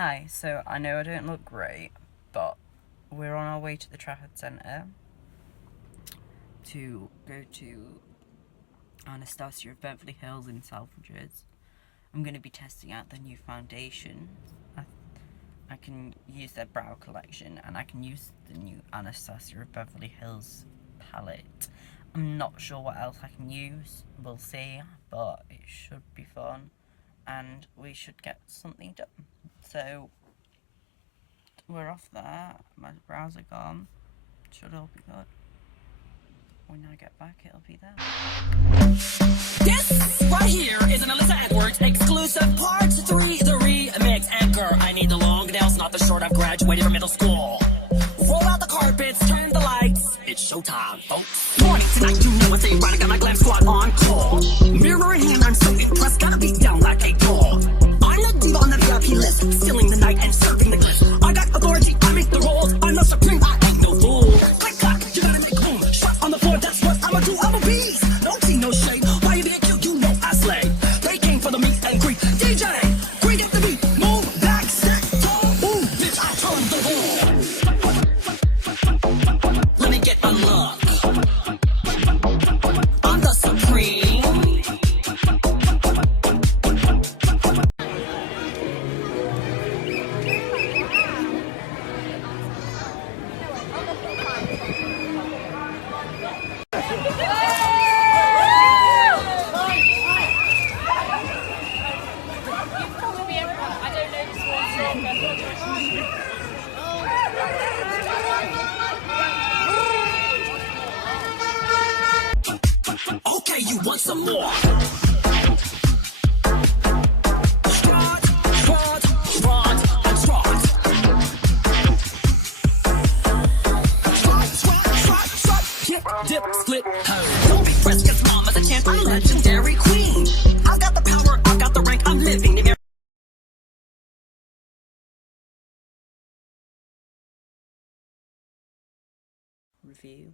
Hi, so I know I don't look great, but we're on our way to the Trafford Centre to go to Anastasia Beverly Hills in Selfridges. I'm going to be testing out the new foundation. I can use their brow collection, and I can use the new Anastasia Beverly Hills palette. I'm not sure what else I can use, we'll see, but it should be fun, and we should get something done. So, we're off there, my brows are gone, should all be good. When I get back, it'll be there. This right here is an Alyssa Edwards exclusive part 3, the remix. Anchor, I need the long nails, not the short. I've graduated from middle school. Roll out the carpets, turn the lights. It's showtime, folks. Morning tonight, you know it's erotic. Got my glam squad on call. Mirror in hand, I'm so impressed. Gotta be down like a doll. I'm the diva on the VIP list, stealing the night and serving the bliss. I got authority, I make the rules. I'm the supreme, I ain't no fool. Click clack, you gotta make room. Shot on the floor, that's what I'ma do. I'm a beast. No tea, no shade. Why you being cute? You know I slay. They came for the meet and greet. DJ, greet at the beat. Move back, sit tall. Ooh, bitch, I turn the ball. Let me get my luck. I'm the supreme. Okay, you want some more? Strut, strut, strut, and strut. Strut, strut, strut, strut. Dip, dip, split, ho. Don't be pressed, cause mama's a champ. I'm legendary queen. I've got the power, I've got the rank. I'm living the Review.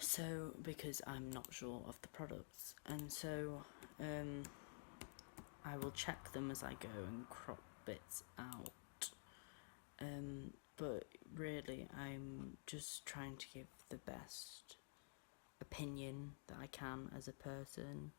So, because I'm not sure of the products, and so I will check them as I go and crop bits out. But really, I'm just trying to give the best opinion that I can as a person,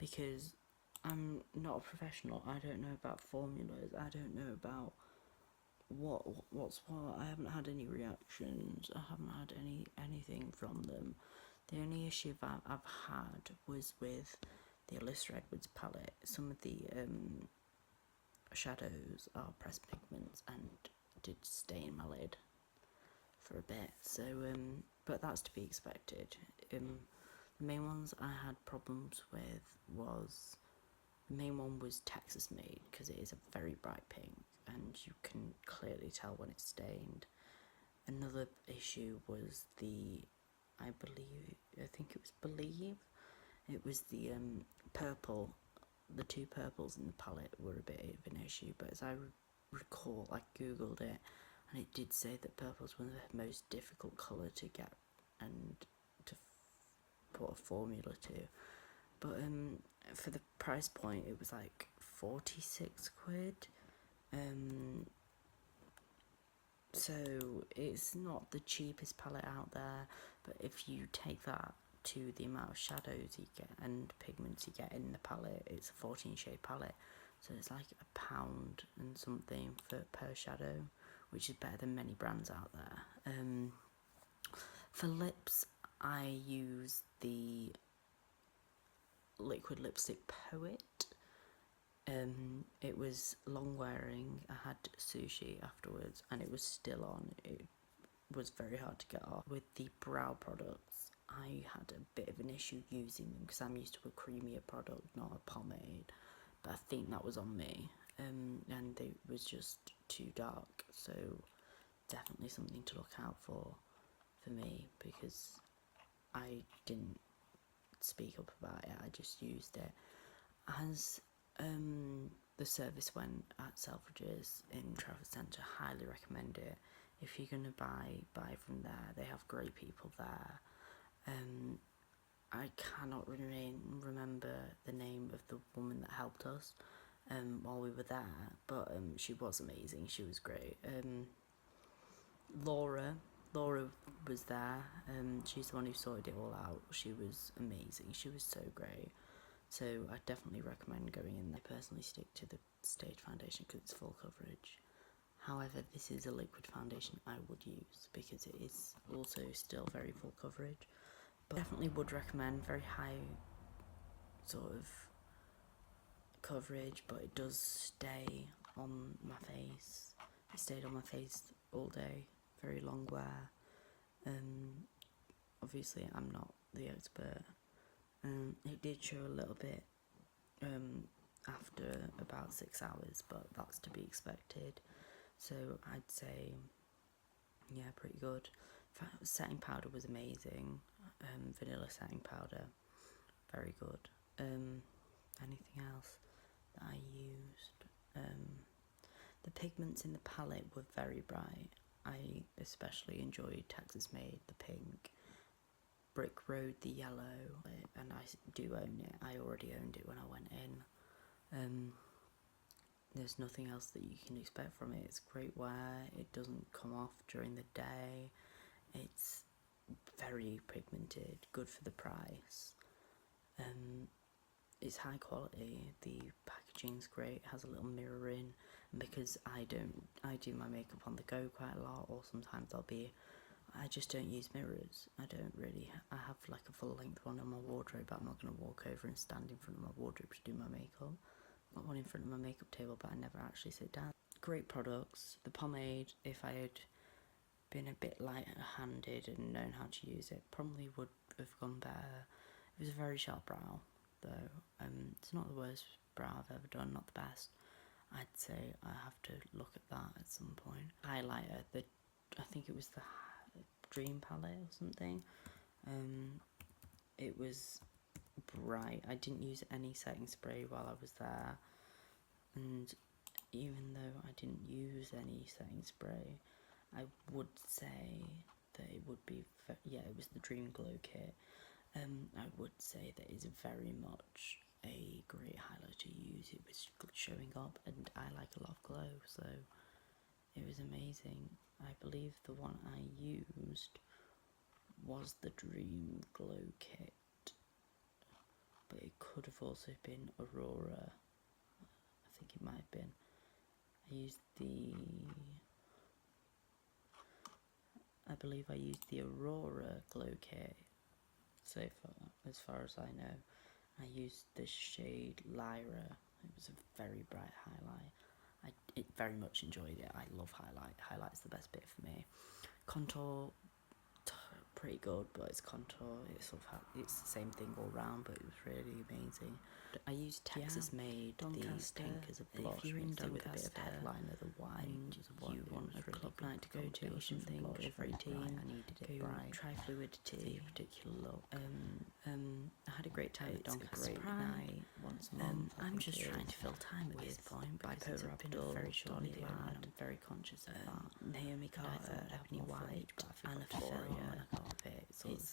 because I'm not a professional. I don't know about formulas. I don't know about what's what. I haven't had any reactions. I haven't had anything from them. The only issue I've had was with the Alyssa Edwards palette. Some of the shadows are pressed pigments and did stain my lid for a bit. So, but that's to be expected. The main ones I had problems with was, the main one was Texas made, because it is a very bright pink and you can clearly tell when it's stained. Another issue was I think it was the purple. The two purples in the palette were a bit of an issue, but as I recall, I googled it and it did say that purple's one of the most difficult colour to get and to put a formula to. But for the price point, it was like 46 quid. So it's not the cheapest palette out there, but if you take that to the amount of shadows you get and pigments you get in the palette, it's a 14 shade palette, so it's like £1 and something per shadow, which is better than many brands out there. For lips, I use the liquid lipstick Poet. It was long wearing. I had sushi afterwards and it was still on. It was very hard to get off. With the brow products, I had a bit of an issue using them because I'm used to a creamier product, not a pomade, but I think that was on me, and it was just too dark, so definitely something to look out for me, because I didn't speak up about it, I just used it. As the service went at Selfridges in Trafford Centre, highly recommend it. If you're going to buy from there, they have great people there. I cannot remember the name of the woman that helped us, while we were there, but she was amazing. She was great. Laura was there. She's the one who sorted it all out. She was amazing. She was so great. So I definitely recommend going in there. I personally stick to the stage foundation because it's full coverage. However, this is a liquid foundation I would use because it is also still very full coverage. But definitely would recommend very high sort of coverage, but it does stay on my face. It stayed on my face all day. Very long wear. Obviously I'm not the expert. It did show a little bit after about 6 hours, but that's to be expected. So I'd say, yeah, pretty good. Setting powder was amazing. Vanilla setting powder, very good. Anything else that I used? The pigments in the palette were very bright. I especially enjoyed Texas Made, the pink, Brick Road, the yellow, and I do own it. I already owned it when I went in. There's nothing else that you can expect from it. It's great wear. It doesn't come off during the day. It's very pigmented, good for the price. It's high quality. The packaging's great. It has a little mirror in, and because I do my makeup on the go quite a lot, or sometimes I just don't use mirrors. I have like a full length one on my wardrobe, but I'm not going to walk over and stand in front of my wardrobe to do my makeup. I've got one in front of my makeup table, but I never actually sit down. Great products. The pomade, if I had been a bit light-handed and known how to use it, probably would have gone better. It was a very sharp brow, though. It's not the worst brow I've ever done, not the best. I'd say I have to look at that at some point. Highlighter, I think it was the Dream palette or something. It was bright. I didn't use any setting spray while I was there, and even though I didn't use any setting spray, I would say that it would be, it was the Dream Glow Kit. I would say that it's very much a great highlighter to use. It was showing up, and I like a lot of glow, so it was amazing. I believe the one I used was the Dream Glow Kit, but it could have also been Aurora. I think it might have been. I believe I used the Aurora Glow Kit. So as far as I know, I used the shade Lyra. It was a very bright highlight. I very much enjoyed it. I love highlight. Highlight's the best bit for me. Contour, pretty good, but it's contour. It's the same thing all round, but it was really amazing. I used Texas Made, Doncaster. the pink as a blush. If you're in with a bit of Doncaster headliner, the white, and you want a really club good night to go to or foundation something, blush, go for very 18. bright. I needed it bright. Try fluidity, For the particular look. I had a great time at It's a Doncaster great Pride. night once a month. I'm just trying to fill time at this point because Bipolar it's been a very short Donny video, Lad, and I'm very conscious of that. Naomi Carter, Ebony White, Anna Victoria. and I got a bit sort of,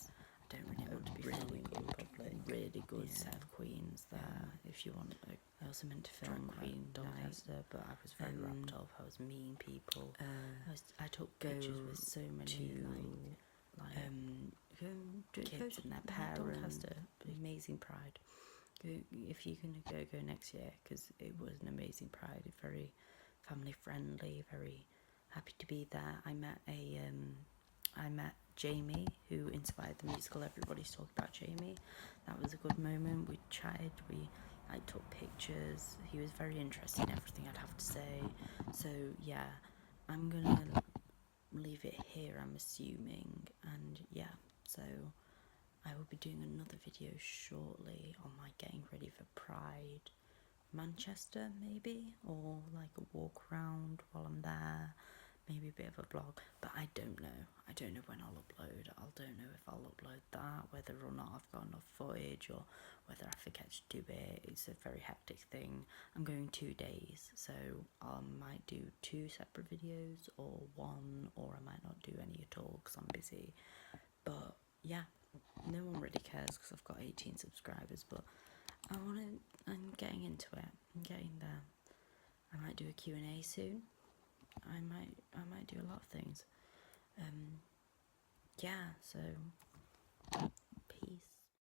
I don't really know what to be really filming in good, public. Really good yeah. set of queens there. If you want, I also meant to film Queen Doncaster, but I was very wrapped up. I was meeting people. I took pictures with so many kids and their parents. Amazing Pride. If you can go next year, because it was an amazing Pride. Very family friendly. Very happy to be there. I met Jamie, who inspired the musical. Everybody's talking about Jamie. That was a good moment. We chatted. I took pictures. He was very interested in everything I'd have to say. So yeah, I'm gonna leave it here, I'm assuming, and yeah, so I will be doing another video shortly on my getting ready for Pride Manchester, maybe, or like a walk around while I'm there, maybe a bit of a vlog, but I don't know when I'll upload. I don't know if I'll upload that, whether or not I've got enough footage, or whether I forget to do it. It's a very hectic thing. I'm going 2 days, so I might do 2 separate videos, or 1, or I might not do any at all because I'm busy. But yeah, no one really cares because I've got 18 subscribers, but I want to I'm getting into it. I'm getting there. I might do a Q&A soon. I might do a lot of things. Yeah, so